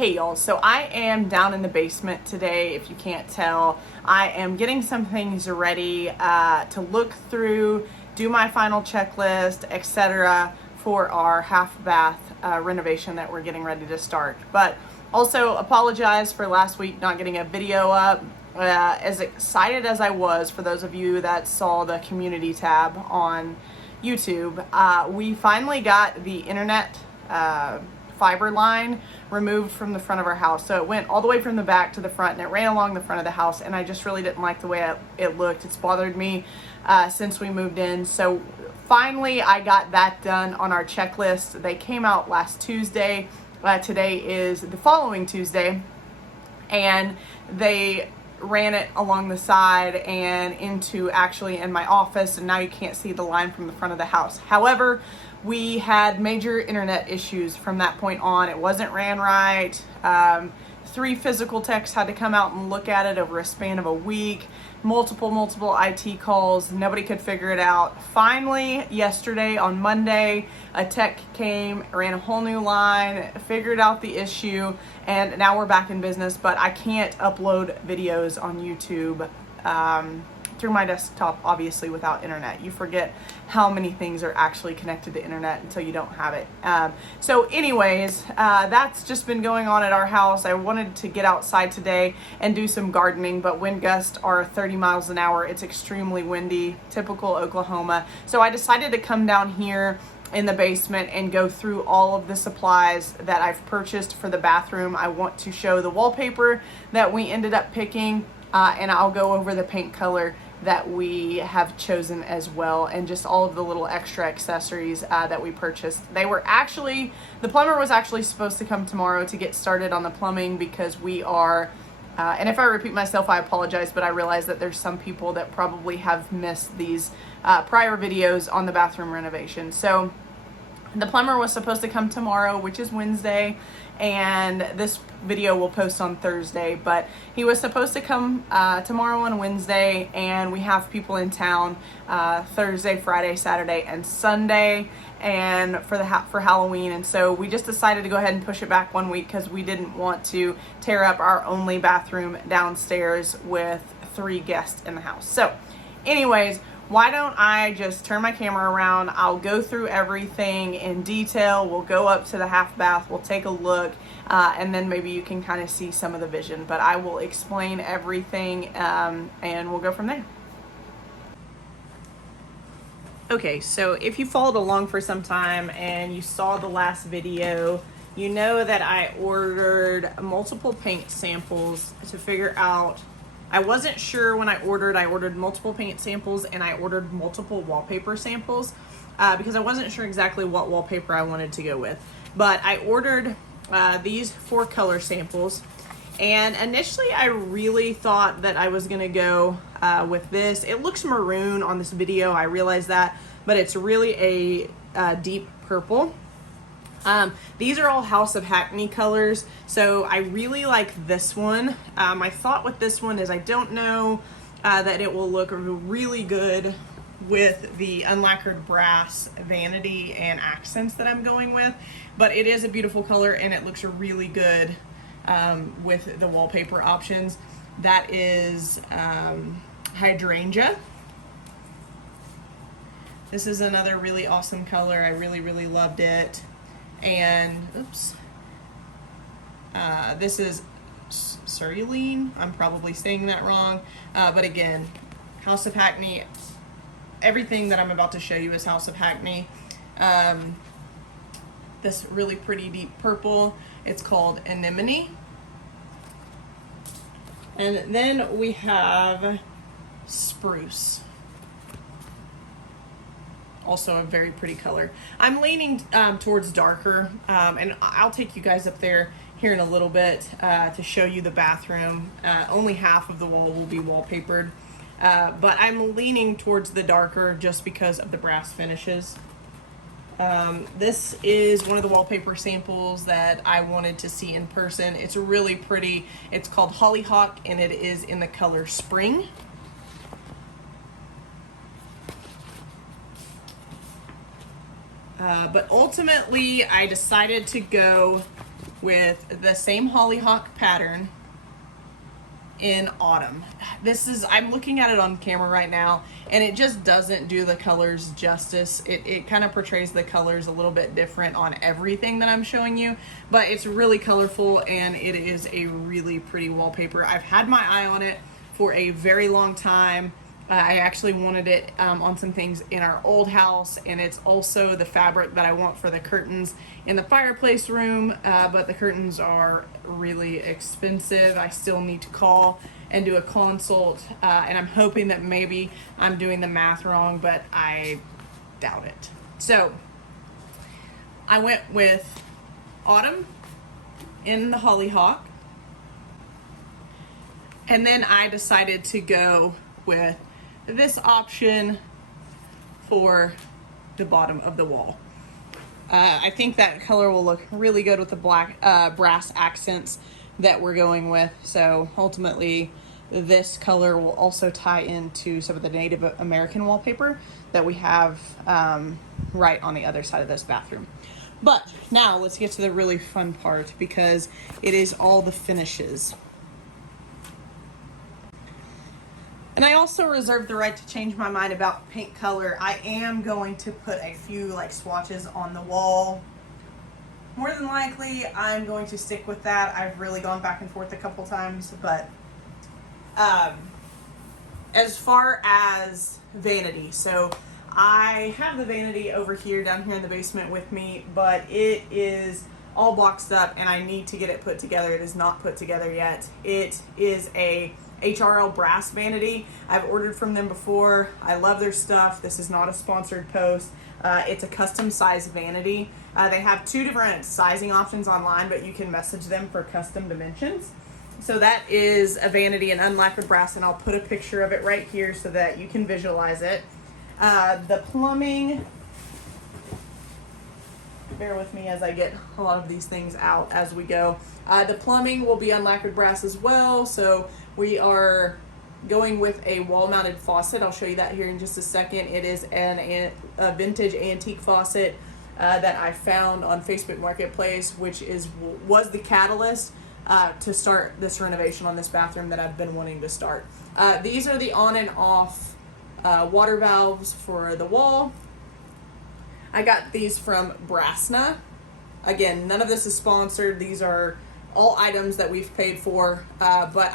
Hey y'all, so I am down in the basement today. If you can't tell, I am getting some things ready to look through, do my final checklist, etc. for our half bath renovation that we're getting ready to start. But also apologize for last week not getting a video up. As excited as I was, for those of you that saw the community tab on YouTube, we finally got the internet fiber line removed from the front of our house. So it went all the way from the back to the front, and it ran along the front of the house, and I just really didn't like the way it looked. It's bothered me since we moved in. So finally I got that done on our checklist. They came out last Tuesday. Today is the following Tuesday, and they ran it along the side and into actually in my office, and now you can't see the line from the front of the house. However, we had major internet issues from that point on. It wasn't ran right. 3 physical techs had to come out and look at it over a span of a week. Multiple IT calls. Nobody could figure it out. Finally, yesterday on Monday, a tech came, ran a whole new line, figured out the issue, and now we're back in business. But I can't upload videos on YouTube through my desktop, obviously, without internet. You forget how many things are actually connected to internet until you don't have it. So anyways, that's just been going on at our house. I wanted to get outside today and do some gardening, but wind gusts are 30 miles an hour. It's extremely windy, typical Oklahoma. So I decided to come down here in the basement and go through all of the supplies that I've purchased for the bathroom. I want to show the wallpaper that we ended up picking, and I'll go over the paint color that we have chosen as well, and just all of the little extra accessories that we purchased. They were actually, the plumber was actually supposed to come tomorrow to get started on the plumbing, because we are, and if I repeat myself, I apologize, but I realize that there's some people that probably have missed these prior videos on the bathroom renovation. So the plumber was supposed to come tomorrow, which is Wednesday, and this video will post on Thursday, but he was supposed to come tomorrow on Wednesday, and we have people in town Thursday, Friday, Saturday, and Sunday, and for Halloween. And so we just decided to go ahead and push it back 1 week, because we didn't want to tear up our only bathroom downstairs with 3 guests in the house. So anyways, why don't I just turn my camera around? I'll go through everything in detail. We'll go up to the half bath, we'll take a look, and then maybe you can kind of see some of the vision. But I will explain everything, and we'll go from there. Okay, so if you followed along for some time and you saw the last video, you know that I ordered multiple paint samples to figure out. I wasn't sure when I ordered multiple paint samples, and I ordered multiple wallpaper samples because I wasn't sure exactly what wallpaper I wanted to go with. But I ordered these 4 color samples, and initially I really thought that I was gonna go with this. It looks maroon on this video, I realize that, but it's really a deep purple. These are all House of Hackney colors, so I really like this one. My thought with this one is I don't know that it will look really good with the unlacquered brass vanity and accents that I'm going with, but it is a beautiful color, and it looks really good with the wallpaper options. That is hydrangea. This is another really awesome color. I really loved it. And oops, this is cerulean. I'm probably saying that wrong, but again, House of Hackney. Everything that I'm about to show you is House of Hackney. This really pretty deep purple, it's called Anemone. And then we have Spruce. Also a very pretty color. I'm leaning towards darker, and I'll take you guys up there here in a little bit to show you the bathroom. Only half of the wall will be wallpapered, but I'm leaning towards the darker just because of the brass finishes. This is one of the wallpaper samples that I wanted to see in person. It's really pretty. It's called Hollyhock, and it is in the color Spring. But ultimately, I decided to go with the same hollyhock pattern in autumn. I'm looking at it on camera right now, and it just doesn't do the colors justice. It kind of portrays the colors a little bit different on everything that I'm showing you, but it's really colorful and it is a really pretty wallpaper. I've had my eye on it for a very long time. I actually wanted it on some things in our old house, and it's also the fabric that I want for the curtains in the fireplace room, but the curtains are really expensive. I still need to call and do a consult, and I'm hoping that maybe I'm doing the math wrong, but I doubt it. So I went with autumn in the hollyhock, and then I decided to go with this option for the bottom of the wall. I think that color will look really good with the black brass accents that we're going with. So ultimately, this color will also tie into some of the Native American wallpaper that we have right on the other side of this bathroom. But now let's get to the really fun part, because it is all the finishes. And I also reserve the right to change my mind about paint color. I am going to put a few like swatches on the wall. More than likely, I'm going to stick with that. I've really gone back and forth a couple times, but as far as vanity, so I have the vanity over here, down here in the basement with me, but it is all boxed up and I need to get it put together. It is not put together yet. It is a HRL brass vanity. I've ordered from them before. I love their stuff. This is not a sponsored post. It's a custom size vanity. They have two different sizing options online, but you can message them for custom dimensions. So that is a vanity in unlacquered brass, and I'll put a picture of it right here so that you can visualize it. The plumbing, bear with me as I get a lot of these things out as we go. The plumbing will be unlacquered brass as well, so we are going with a wall-mounted faucet. I'll show you that here in just a second. It is a vintage antique faucet that I found on Facebook Marketplace, which was the catalyst to start this renovation on this bathroom that I've been wanting to start. These are the on and off water valves for the wall. I got these from Brassna. Again, none of this is sponsored. These are all items that we've paid for, but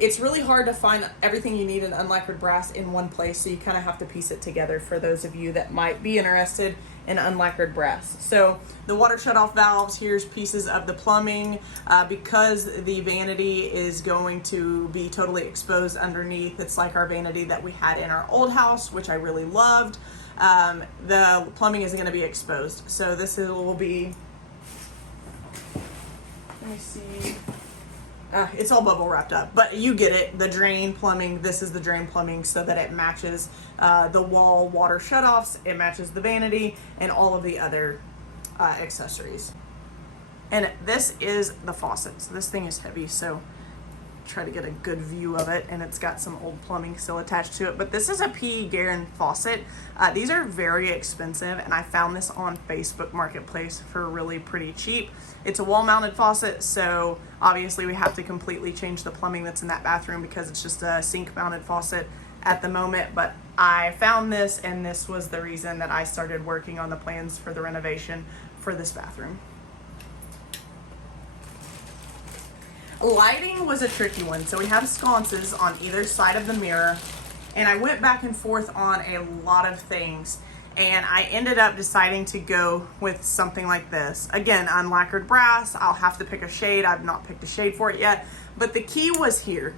it's really hard to find everything you need in unlacquered brass in one place, so you kind of have to piece it together for those of you that might be interested in unlacquered brass. So the water shutoff valves, here's pieces of the plumbing. Because the vanity is going to be totally exposed underneath, it's like our vanity that we had in our old house, which I really loved. The plumbing is going to be exposed. So this will be, let me see, it's all bubble wrapped up, but you get it. The drain plumbing, this is the drain plumbing so that it matches the wall water shutoffs, it matches the vanity and all of the other accessories. And this is the faucet. So this thing is heavy, so try to get a good view of it, and it's got some old plumbing still attached to it, but this is a P. Guerin faucet. These are very expensive, and I found this on Facebook Marketplace for really pretty cheap. It's a wall-mounted faucet, so obviously we have to completely change the plumbing that's in that bathroom because it's just a sink-mounted faucet at the moment, but I found this, and this was the reason that I started working on the plans for the renovation for this bathroom. Lighting was a tricky one. So we have sconces on either side of the mirror, and I went back and forth on a lot of things, and I ended up deciding to go with something like this. Again, unlacquered brass. I'll have to pick a shade. I've not picked a shade for it yet, but the key was here.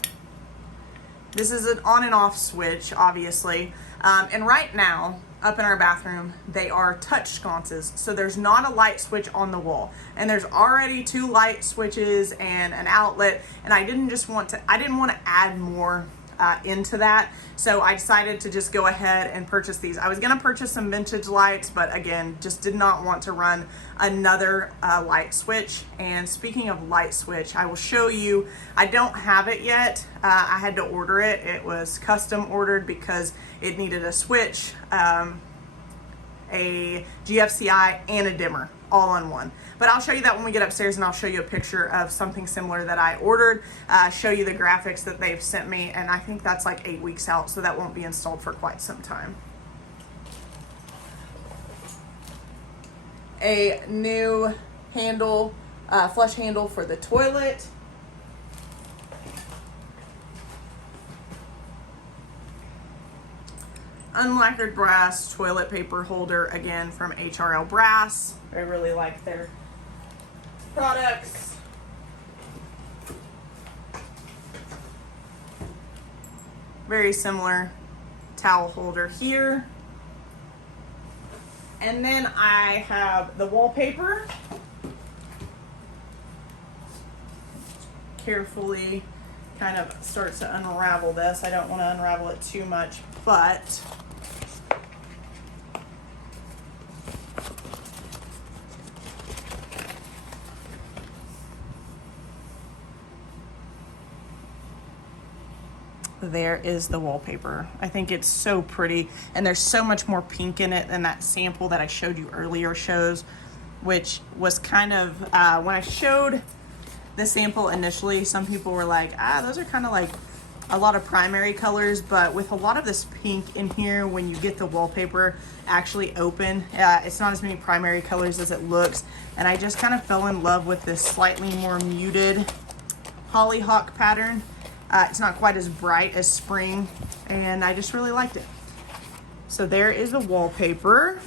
This is an on and off switch, obviously, and right now up in our bathroom, they are touch sconces, so there's not a light switch on the wall, and there's already two light switches and an outlet, and I didn't want to add more into that, so I decided to just go ahead and purchase these. I was gonna purchase some vintage lights, but again, just did not want to run another light switch. And speaking of light switch, I will show you. I don't have it yet. I had to order it. It was custom ordered because it needed a switch, a GFCI, and a dimmer. all on one. But I'll show you that when we get upstairs, and I'll show you a picture of something similar that I ordered, show you the graphics that they've sent me, and I think that's like 8 weeks out, so that won't be installed for quite some time. A new handle, flush handle for the toilet. Unlacquered brass toilet paper holder, again from HRL Brass. I really like their products. Very similar towel holder here. And then I have the wallpaper. Carefully kind of starts to unravel this. I don't want to unravel it too much, but there is the wallpaper. I think it's so pretty, and there's so much more pink in it than that sample that I showed you earlier shows, which was kind of, when I showed the sample initially, some people were like, those are kind of like a lot of primary colors, but with a lot of this pink in here, when you get the wallpaper actually open, it's not as many primary colors as it looks, and I just kind of fell in love with this slightly more muted hollyhock pattern. It's not quite as bright as spring, and I just really liked it. So there is the wallpaper.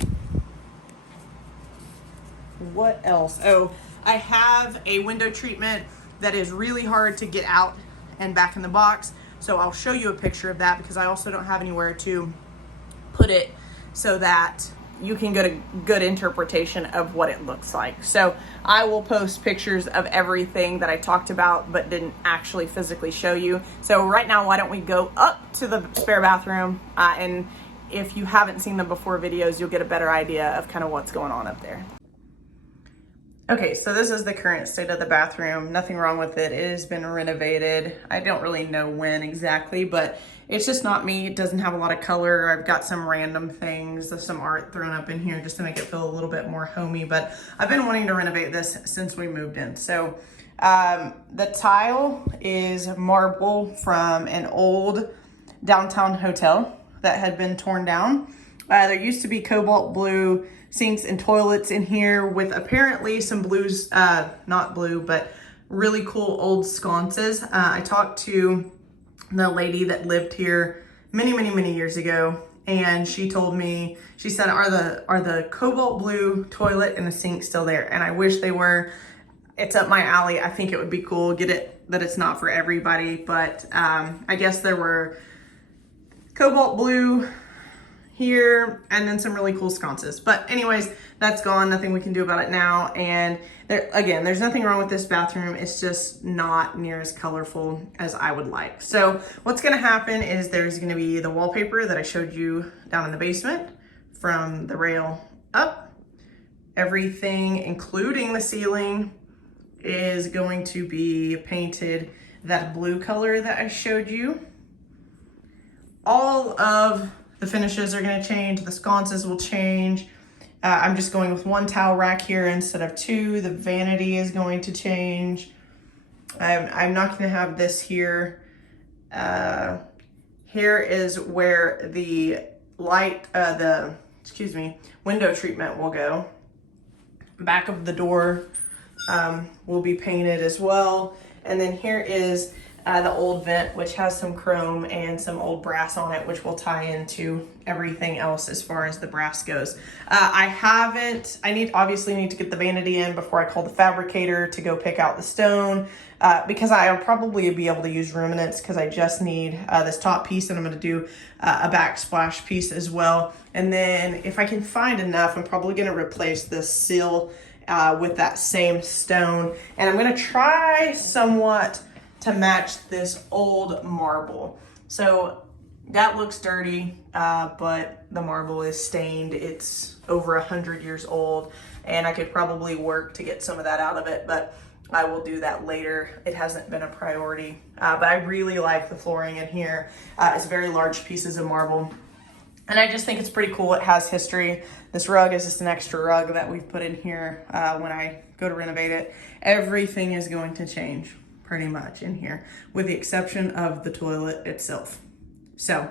What else? Oh, I have a window treatment that is really hard to get out and back in the box. So I'll show you a picture of that, because I also don't have anywhere to put it so that you can get a good interpretation of what it looks like. So I will post pictures of everything that I talked about but didn't actually physically show you. So right now, why don't we go up to the spare bathroom, and if you haven't seen the before videos, you'll get a better idea of kind of what's going on up there. Okay, so this is the current state of the bathroom. Nothing wrong with it. It has been renovated. I don't really know when exactly, but it's just not me. It doesn't have a lot of color. I've got some random things, some art thrown up in here just to make it feel a little bit more homey, but I've been wanting to renovate this since we moved in. So the tile is marble from an old downtown hotel that had been torn down. There used to be cobalt blue sinks and toilets in here with apparently some blues, not blue, but really cool old sconces. I talked to the lady that lived here many years ago, and she told me, she said, are the cobalt blue toilet and the sink still there? And I wish they were. It's up my alley. I think it would be cool. Get it that it's not for everybody, but I guess there were cobalt blue here, and then some really cool sconces. But anyways, that's gone. Nothing we can do about it now. And there, again, there's nothing wrong with this bathroom. It's just not near as colorful as I would like. So what's gonna happen is there's gonna be the wallpaper that I showed you down in the basement from the rail up. Everything, including the ceiling, is going to be painted that blue color that I showed you. All of the finishes are going to change. The sconces will change. I'm just going with one towel rack here instead of two. The vanity is going to change. I'm not going to have this here. Here is where the window treatment will go. Back of the door will be painted as well. And then here is the old vent, which has some chrome and some old brass on it, which will tie into everything else as far as the brass goes. I obviously need to get the vanity in before I call the fabricator to go pick out the stone, because I'll probably be able to use ruminants, because I just need this top piece, and I'm going to do a backsplash piece as well. And then if I can find enough, I'm probably going to replace this sill with that same stone, and I'm going to try somewhat to match this old marble. So that looks dirty, but the marble is stained. It's over 100 years old, and I could probably work to get some of that out of it, but I will do that later. It hasn't been a priority, but I really like the flooring in here. It's very large pieces of marble. And I just think it's pretty cool. It has history. This rug is just an extra rug that we've put in here when I go to renovate it. Everything is going to change pretty much in here, with the exception of the toilet itself. So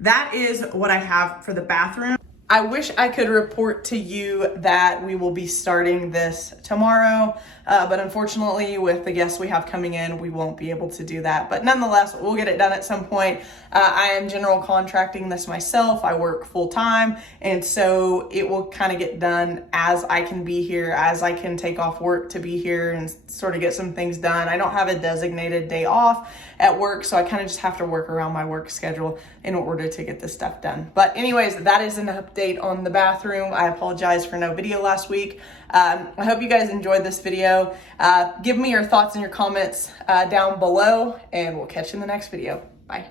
that is what I have for the bathroom. I wish I could report to you that we will be starting this tomorrow, but unfortunately with the guests we have coming in, we won't be able to do that. But nonetheless, we'll get it done at some point. I am general contracting this myself. I work full time, and so it will kind of get done as I can be here, as I can take off work to be here and sort of get some things done. I don't have a designated day off at work, so I kind of just have to work around my work schedule in order to get this stuff done. But anyways, that is an update on the bathroom. I apologize for no video last week. I hope you guys enjoyed this video. Give me your thoughts and your comments down below, and we'll catch you in the next video. Bye.